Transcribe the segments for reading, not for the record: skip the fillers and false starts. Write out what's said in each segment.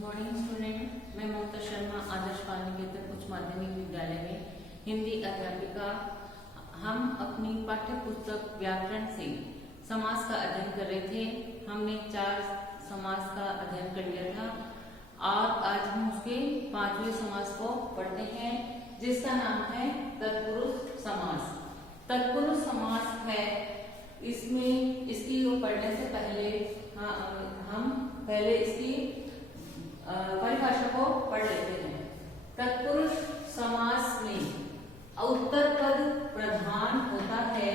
Morning student, मैं ममता शर्मा आदर्श बाल निकेतन उच्च माध्यमिक विद्यालय में हिंदी अध्यापिका। हम अपनी पाठ्य पुस्तक व्याकरण से समास का अध्ययन कर रहे थे। हमने 4 समास का अध्ययन कर लिया था और आज हम उसके 5वें समास को पढ़ते हैं, जिसका नाम है तत्पुरुष समास। तत्पुरुष समास है, इसमें इसकी पढ़ने से पहले हम पहले इसकी परिभाषा को पढ़ लेते हैं। तत्पुरुष समास में उत्तर पद प्रधान होता है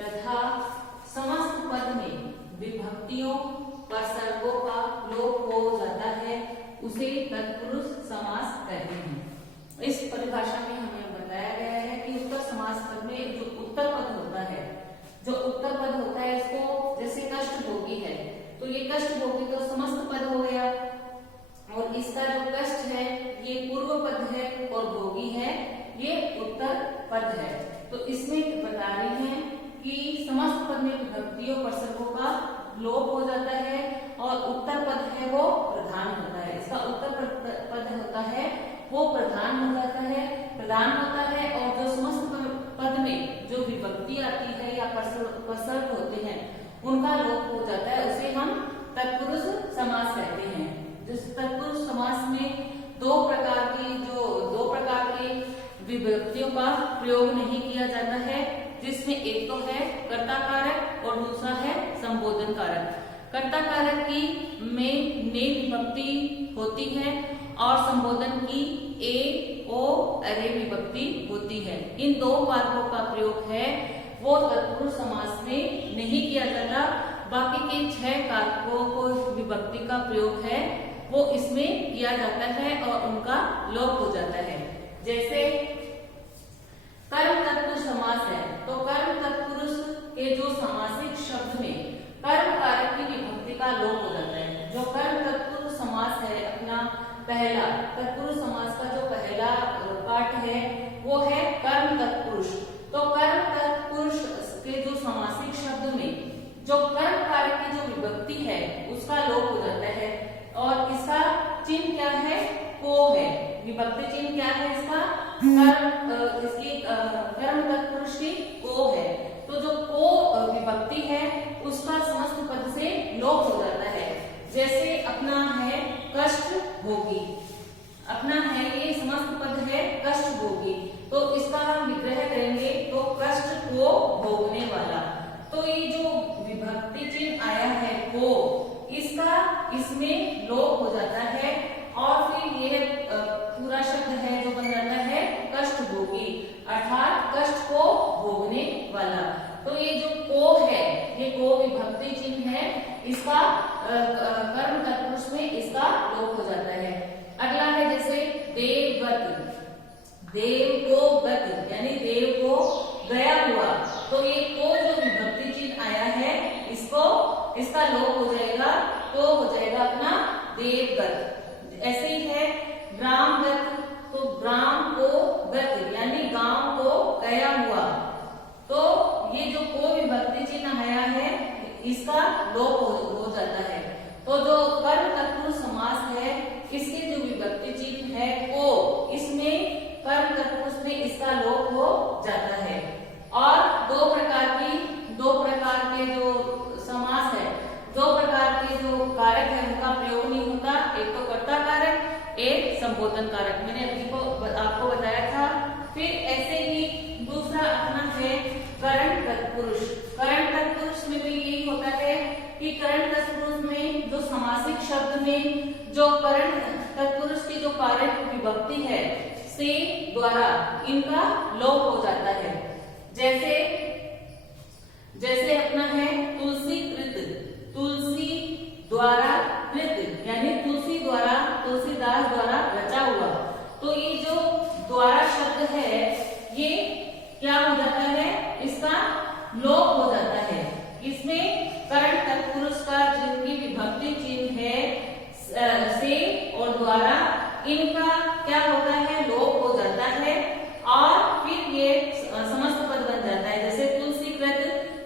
तथा समस्त पद में विभक्तियों व सर्गों का लोप हो जाता है, उसे तत्पुरुष समास कहते हैं। इस परिभाषा में हमें बताया गया है कि उत्तर समास पद में जो उत्तर पद होता है, इसको जैसे कष्ट भोगी है तो ये कष्ट भोगी तो समस्त पद हो गया, और इसका जो कष्ट है ये पूर्व पद है और भोगी है ये उत्तर पद है। तो इसमें बता रही हैं कि समस्त पद में विभक्तियों प्रसर्गों का लोप हो जाता है और उत्तर पद है वो प्रधान होता है। इसका उत्तर पद होता है वो प्रधान हो जाता है, प्रधान होता है, और जो समस्त पद में जो विभक्ति आती है या प्रसर्ग होते हैं उनका लोप हो जाता है, उसे हम तत्पुरुष समास कहते हैं। जिस तत्पुरुष समास में दो प्रकार की विभक्तियों का प्रयोग नहीं किया जाता है, जिसमें एक तो है कर्ता कारक और दूसरा है संबोधन कारक। कर्ता कारक की में ने विभक्ति होती है और संबोधन की ए ओ अरे विभक्ति होती है। इन दो कारकों का प्रयोग है वो तत्पुरुष समास में नहीं किया जाता। बाकी के 6 कारकों को विभक्ति का प्रयोग है वो इसमें किया जाता है और उनका लोप हो जाता है। जैसे कर्म तत्पुरुष समास है तो कर्म तत्पुरुष के जो समासिक शब्द में कर्म कारक की विभक्ति का लोप हो जाता है। जो कर्म तत्पुरुष समास है, अपना पहला तत्पुरुष समास का जो पहला पार्ट है वो है कर्म तत्पुरुष। तो कर्म तत्पुरुष के जो समासिक शब्द में जो कर्म कारक की जो विभक्ति है उसका लोप हो जाता है, और इसका चिन्ह क्या है? को है। विभक्ति चिन्ह क्या है इसका? इसकी कर्म तत्पुरुष की को है। तो जो को विभक्ति है उसका समस्त पद से लोप हो जाता है। जैसे अपना है कष्ट भोगी, अपना है ये समस्त पद है कष्ट भोगी, तो इसका हम विग्रह करेंगे तो कष्ट को भोगने वाला। तो ये जो विभक्ति चिन्ह आया है को, इसका इसमें लोप हो जाता है और फिर ये पूरा शब्द है जो बन जाता है कष्ट भोगी, अर्थात कष्ट को भोगने वाला। तो ये जो को है ये को विभक्ति चिन्ह है, इसका कर्म तत्पुरुष में इसका लोप हो जाता है। अगला है जैसे देवगत, देव को गत यानी देव को गया हुआ, तो ये को जो विभक्ति चिन्ह आया है इसका लोप हो जाएगा, तो हो जाएगा अपना देवगत। ऐसे ही है ग्रामगत, तो ग्राम को गत यानी गांव को गया हुआ, तो ये जो को विभक्ति चिन्ह आया है इसका लोप हो जाता है। तो जो कर्म तत्पुरुष समास है इसके जो विभक्ति चिन्ह है को, इसमें कर्म तत्पुरुष में इसका लोप हो जाता है। और दो प्रकार के जो समास है, 2 प्रकार के जो कारक है उनका प्रयोग नहीं होता, एक तो कर्ता कारक, एक संबोधन कारक। मैंने अभी आपको बताया था। फिर ऐसे ही दूसरा अपना है करण तत्पुरुष। करण तत्पुरुष में भी यही होता है कि करण तत्पुरुष में जो समासिक शब्द में जो करण तत्पुरुष की जो कारक विभक्ति है से द्वारा इनका लोप हो जाता है। जैसे अपना है तुलसी कृत, तुलसी द्वारा कृत यानी तुलसी द्वारा, तुलसीदास द्वारा रचा हुआ। तो ये जो द्वारा शब्द है ये क्या हो जाता है? इसका लोप हो जाता है। इसमें करण तत्पुरुष का जिनकी विभक्ति चिन्ह है से और द्वारा, इनका क्या होता है? लोप हो जाता है और फिर ये समस्त पद बन जाता है। जैसे तुलसी कृत,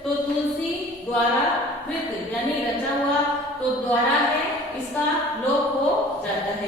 तो तुलसी द्वारा कृत यानी रचा हुआ, तो द्वारा है इसका लोप हो जाता है।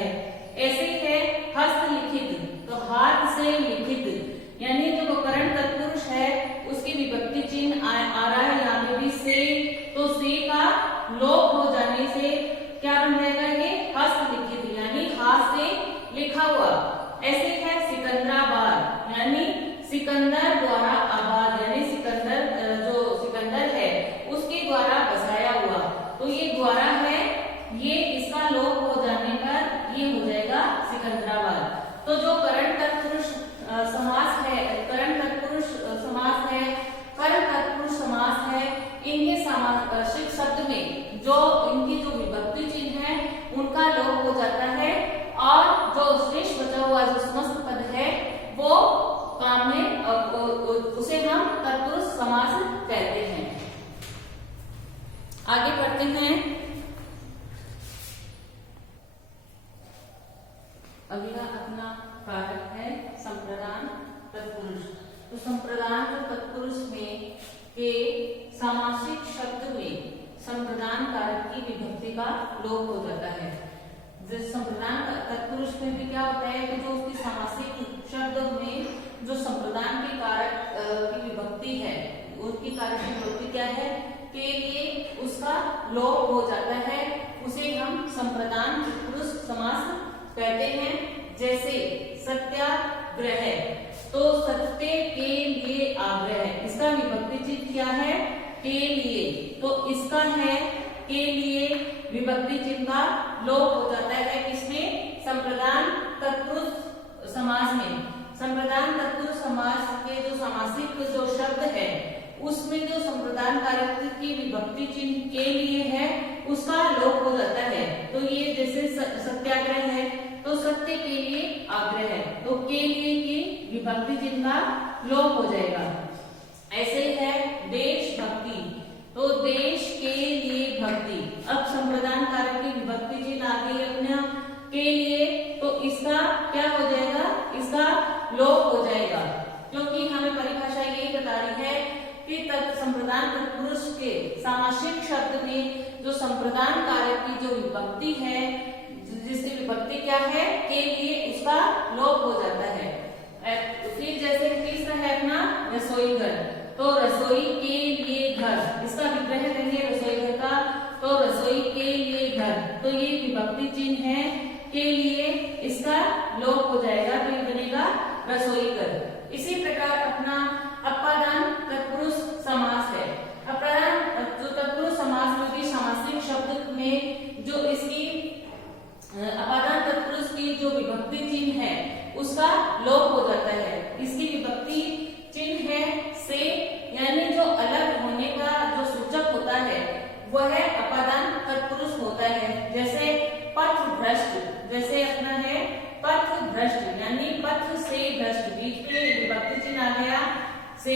जो समस्त पद है वो काम में उसे हम तत्पुरुष समास कहते हैं। आगे पढ़ते हैं। अगला अपना कारक है संप्रदान तत्पुरुष। तो संप्रदान तत्पुरुष में के सामासिक शब्द में संप्रदान कारक की विभक्ति का लोप हो जाता है। संप्रदान तत्पुरुष में भी क्या होता है कि जो उसकी सामासिक शब्द में जो संप्रदान के कारक की विभक्ति है, उसकी कारक की विभक्ति क्या है के लिए उसका लोप हो जाता है, उसे हम संप्रदान तत्पुरुष समास कहते हैं। जैसे सत्याग्रह, तो सत्य के लिए आग्रह, इसका विभक्ति चिन्ह क्या है के लिए, तो इसका है के लिए विभक्ति चिन्ह का लोप हो जाता है किसमें, संप्रदान तत्पुरुष समास में। संप्रदान तत्पुरुष समास के जो सामासिक जो शब्द है उसमें जो संप्रदान कारक की विभक्ति चिन्ह के लिए है उसका लोप हो जाता है। तो ये जैसे सत्याग्रह है तो सत्य के लिए आग्रह है, तो के लिए की विभक्ति चिन्ह का लोप हो जाएगा। ऐसे ही है देशभक्ति, तो देश के लिए भक्ति, अब संप्रदान कारक की विभक्ति चिन्ह आ गई अपने के लिए, तो इसका क्या हो जाएगा, इसका लोप हो जाएगा, क्योंकि हमें परिभाषा यही बता रही है कि संप्रदान तत्पुरुष के सामासिक शब्द में जो संप्रदान कारक की जो विभक्ति है, जिसकी विभक्ति क्या है के लिए, उसका लोप हो जाता है। फिर जैसे तीसरा है अपना रसोई घर, तो रसोई के लिए घर, इसका विग्रह करेंगे रसोई घर का, तो रसोई के लिए घर, तो ये विभक्ति चिन्ह है के लिए, इसका लोप हो जाएगा, तो ये बनेगा रसोई घर। इसी प्रकार अपना अपादान तत्पुरुष समास है। अपादान जो तत्पुरुष समास में भी सामासिक शब्द में जो इसकी अपादान तत्पुरुष की जो विभक्ति चिन्ह है उसका लोप हो जाता है। इसकी विभक्ति चिन्ह है से, यानी जो अलग होने का जो सूचक होता है वह अपादान तत्पुरुष होता है। जैसे पथ भ्रष्ट, जैसे अपना है पथ भ्रष्ट, यानी पथ से भ्रष्ट, बीच में विभक्ति चिन्ह आ गया से,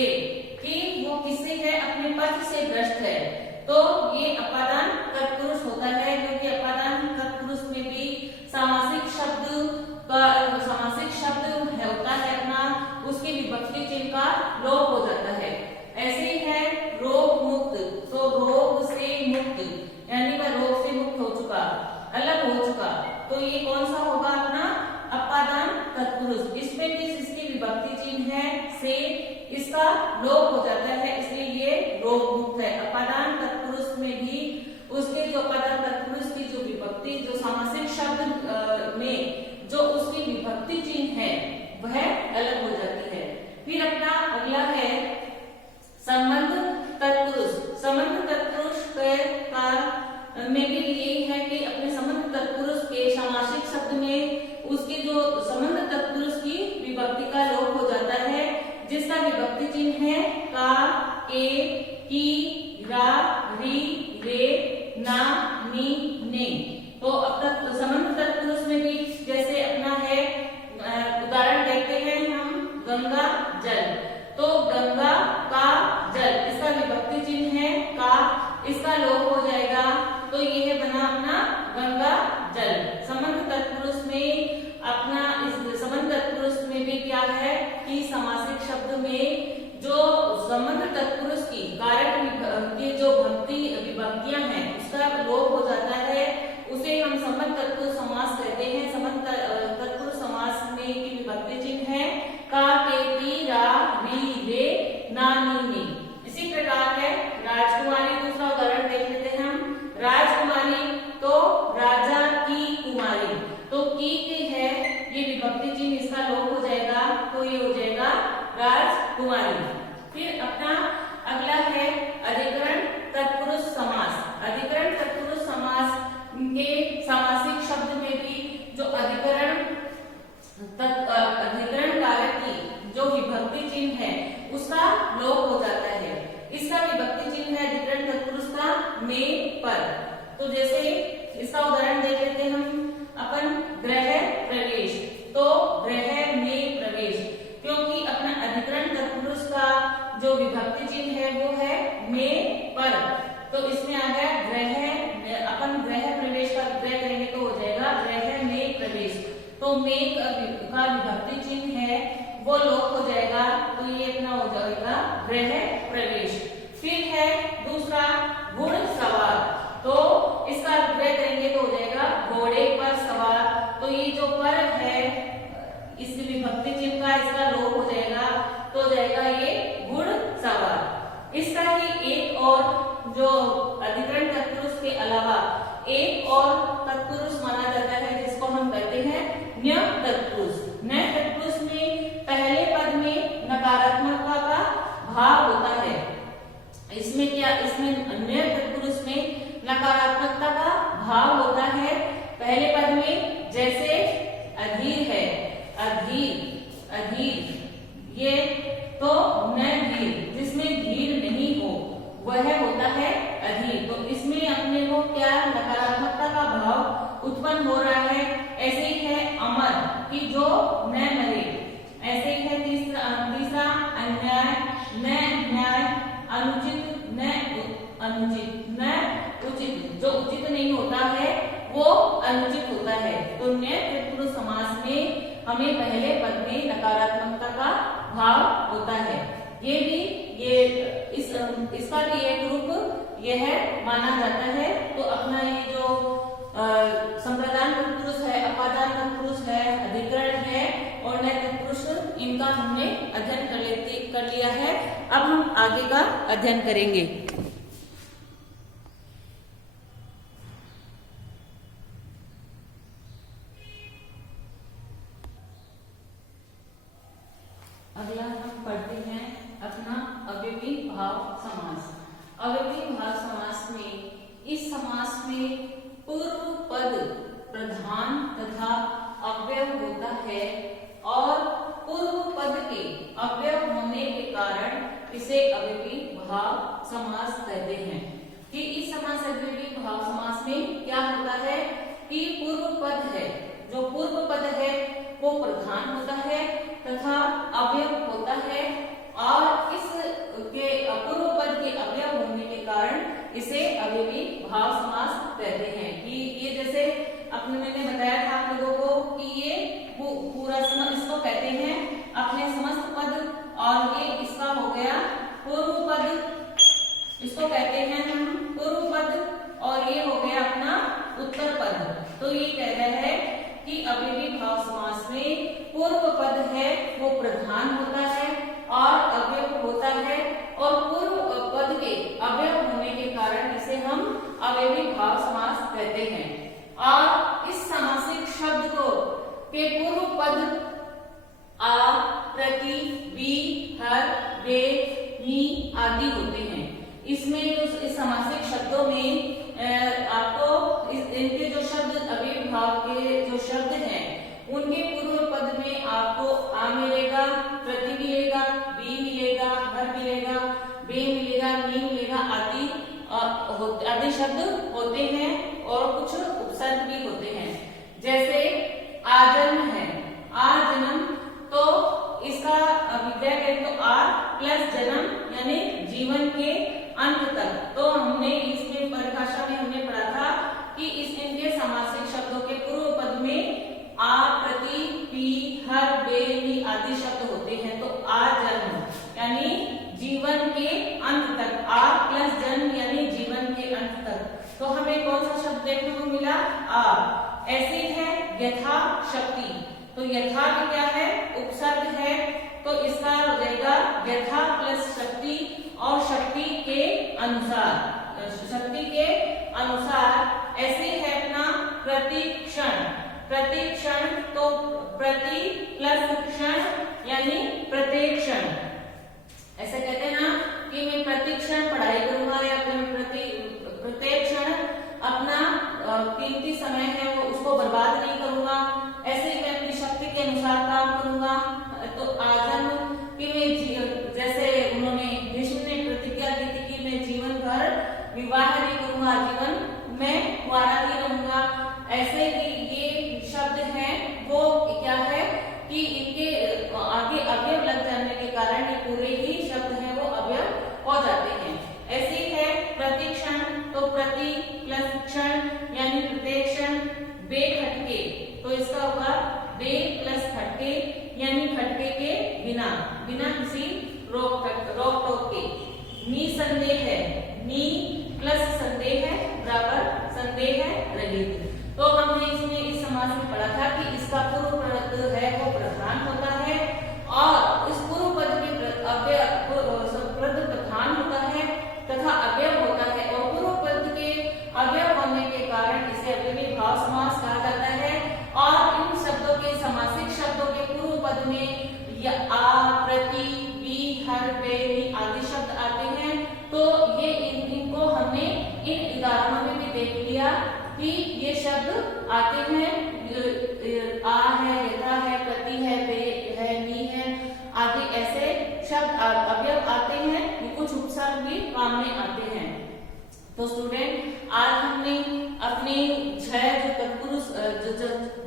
कि वो किससे है, अपने पथ से भ्रष्ट है, तो ये अपादान तत्पुरुष होता है, क्योंकि अपादान तत्पुरुष में भी सामासिक शब्द होता है अपना, उसकी विभक्ति चिन्ह का लोप हो जाता है। ऐसे ही है रोग मुक्त, तो रोग से मुक्त, यानी वह रोग से मुक्त हो चुका, अलग हो चुका, तो ये कौन सा होगा अपना अपादान तत्पुरुष। इसमें भी इसकी विभक्ति चिन्ह है से, इसका लोप हो जाता है, इसलिए ये रोग मुक्त है। अपादान तत्पुरुष में भी उसके जो अपादान तत्पुरुष की जो विभक्ति जो सामासिक शब्द में जो उसकी विभक्ति चिन्ह है वह अलग हो जाती है। फिर अपना अगला है संबंध तत्पुरुष। संबंध तत्पुरुष का में भी यही है कि अपने संबंध तत्पुरुष के सामासिक शब्द में उसकी जो संबंध तत्पुरुष की विभक्ति का लोप हो जाता है, जिसका विभक्ति चिन्ह है का, के, की, रा, री, रे, ना, नी, ने। तो अब संबंध तत्पुरुष में भी जैसे अपना है उदाहरण देखते हैं हम, गंगा जल, तो गंगा का जल, इसका विभक्ति चिन्ह है का, इसका लोप हो जाएगा, तो यह बना अपना गंगा जल। संबंध तत्पुरुष में अपना इस संबंध तत्पुरुष में भी क्या है कि सामासिक शब्द में जो संबंध तत्पुरुष की कारक की जो विभक्तियां हैं उसका लोप हो जाता है, उसे हम संबंध तत्पुरुष समास कहते हैं। संबंध तो में का विभक्ति चिन्ह है वो लोप हो जाएगा, तो ये अपना हो जाएगा गृह प्रवेश। फिर है दूसरा घुड़ सवार, तो इसका ग्रह करेंगे तो हो जाएगा घोड़े पर सवार। तो ये जो पर है इस विभक्ति चिन्ह का इसका लोप हो जाएगा, तो हो जाएगा ये घुड़ सवार। इसका ही एक और जो अधिकरण तत्पुरुष के अलावा एक और तत्पुरुष माना जाता है जिसको हम कहते हैं न्य तत्पुरुष। न्य तत्पुरुष में पहले पद में नकारात्मकता का भाव होता है। इसमें क्या, इसमें न्य तत्पुरुष में नकारात्मकता का भाव होता है पहले पद में, जैसे अधीर है, अधीर अधीर, ये तो न धीर जिसमें धीर नहीं हो वह होता है अधीर। तो इसमें अपने को क्या नकारात्मकता का भाव उत्पन्न हो रहा है। ऐसे ही है अमर कि जो न मरे। ऐसे ही है तीसरा अन्याय, न न्याय, अनुचित न अनुचित, न उचित, जो उचित नहीं होता है वो अनुचित होता है। तो न्य तत्पुरुष समास में हमें पहले पद में नकारात्मकता का भाव होता है। ये भी इसका भी एक रूप यह माना जाता है। तो अपना ये जो संप्रदान तत्पुरुष है, अपादान तत्पुरुष है, अधिकरण है और नय तत्पुरुष, इनका हमने अध्ययन कर लिया है। अब हम आगे का अध्ययन करेंगे। अगला हम पढ़ते हैं अपना अव्ययी भाव समास। अव्ययी भाव समास में इस समास में पूर्व पद प्रधान तथा अव्यय होता है और पूर्व पद के अव्यय होने के कारण इसे अव्ययी भाव समास कहते हैं। कि इस समास अव्ययी भाव समास में क्या होता है कि पूर्व पद है, जो पूर्व पद है वो प्रधान होता है तथा अव्यय होता है और इस के पूर्व पद के अव्यय होने के कारण इसे अव्ययी भाव समास कहते हैं। कि ये जैसे मैंने बताया था आप लोगों को कि ये पूरा इसको कहते हैं अपने समस्त पद, और ये इसका हो गया पूर्व पद, इसको कहते हैं हम पूर्व पद, और ये हो गया अपना उत्तर पद। तो ये कह रहा है कि अव्ययी भाव समास में पूर्व पद है वो प्रधान होता है और अव्यय होता है, और पूर्व पद के अव्यय होने के कारण इसे हम अव्ययी भाव समास कहते हैं। और इस समासिक शब्द को के पूर्व पद आ, प्रति, बी, हर, वे, नी आदि होते हैं। इसमें जो इस समासिक शब्दों में आपको इनके जो शब्द अव्ययी भाव के जो शब्द हैं उनके पूर्व पद में आपको आ मिलेगा, प्रति मिलेगा, बी मिलेगा, हर मिलेगा, बे मिलेगा, नी मिलेगा आदि शब्द होते हैं और कुछ उपसर्ग भी होते हैं। जैसे आजन्म है, आजन्म, तो इसका विग्रह करें तो आ प्लस जन्म यानी जीवन के अंत तक। तो हमने इसमें परिभाषा में हमने पढ़ा था कि इनके समासिक शब्दों के पूर्व पद में आ, प्रति, पी, हर, बे, नी आदि शब्द होते हैं। तो आ जन्म यानी जीवन के अंत तक, आ प्लस जन्म यानी जीवन के अंत तक। तो हमें कौन सा शब्द देखने को मिला? आ। ऐसे है यथा शक्ति, तो यथा भी क्या है? उपसर्ग है, तो इसका हो जाएगा यथा प्लस शक्ति और शक्ति के अनुसार, शक्ति के अनुसार। ऐसे है अपना प्रतिक्षण, प्रतिक्षण, तो प्रति प्लस क्षण यानी प्रत्येक्षण। ऐसे कहते हैं ना कि मैं प्रतिक्षण पढ़ाई करूंगा या प्रत्येक्षण अपना कीमती समय है वो उसको बर्बाद नहीं करूंगा, ऐसे मैं अपनी शक्ति के अनुसार काम करूंगा। तो आजन्म कि मैं जैसे उन्होंने भीष्म ने प्रतिज्ञा की थी कि मैं जीवन भर विवाह नहीं करूंगा, जीवन में कुंवारा ही रहूंगा। ऐसे ही ये शब्द हैं वो क्या है कि इनके आगे अवयव लग जाने के कारण ये पूरे ही शब्द हैं वो अवयव हो जाते हैं। ऐसे है प्रतिक्षण, तो प्रति प्लस क्षण यानी प्रत्येक्षण। बे हटके, तो इसका होगा संदेह रहित। तो हमने इसमें इस समास में पढ़ा था कि इसका पूर्व पद है वो प्रधान होता है और इस पूर्व पद में पद प्रधान होता है तथा अव्यय होता है और पूर्व पद के अव्यय होने के कारण इसे अव्ययी भाव समास कहा जाता है। और इन शब्दों के समासिक शब्दों के पूर्व पद में या आ, प्रति, बी, हर, पे, आदि शब्द आते हैं। तो ये इनको हमने इन उदाहरणों में भी देख लिया कि ये शब्द आते हैं, आ है, यथा है, प्रति है, पे है, नी है, आदि ऐसे शब्द अवयव आते हैं। ये कुछ उपसर्ग भी काम में आते हैं। तो स्टूडेंट आज हमने अपने 6 जो तत्पुरुष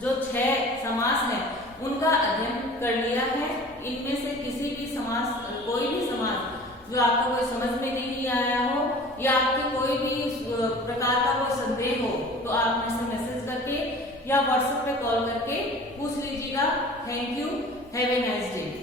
जो 6 समास हैं उनका अध्ययन कर लिया है। इनमें से किसी भी समास, कोई भी समास जो आपको कोई समझ में नहीं आया हो या आपके कोई भी प्रकार का कोई संदेह हो तो आप मुझसे मैसेज करके या व्हाट्सएप पे कॉल करके पूछ लीजिएगा। Thank you, have a nice day.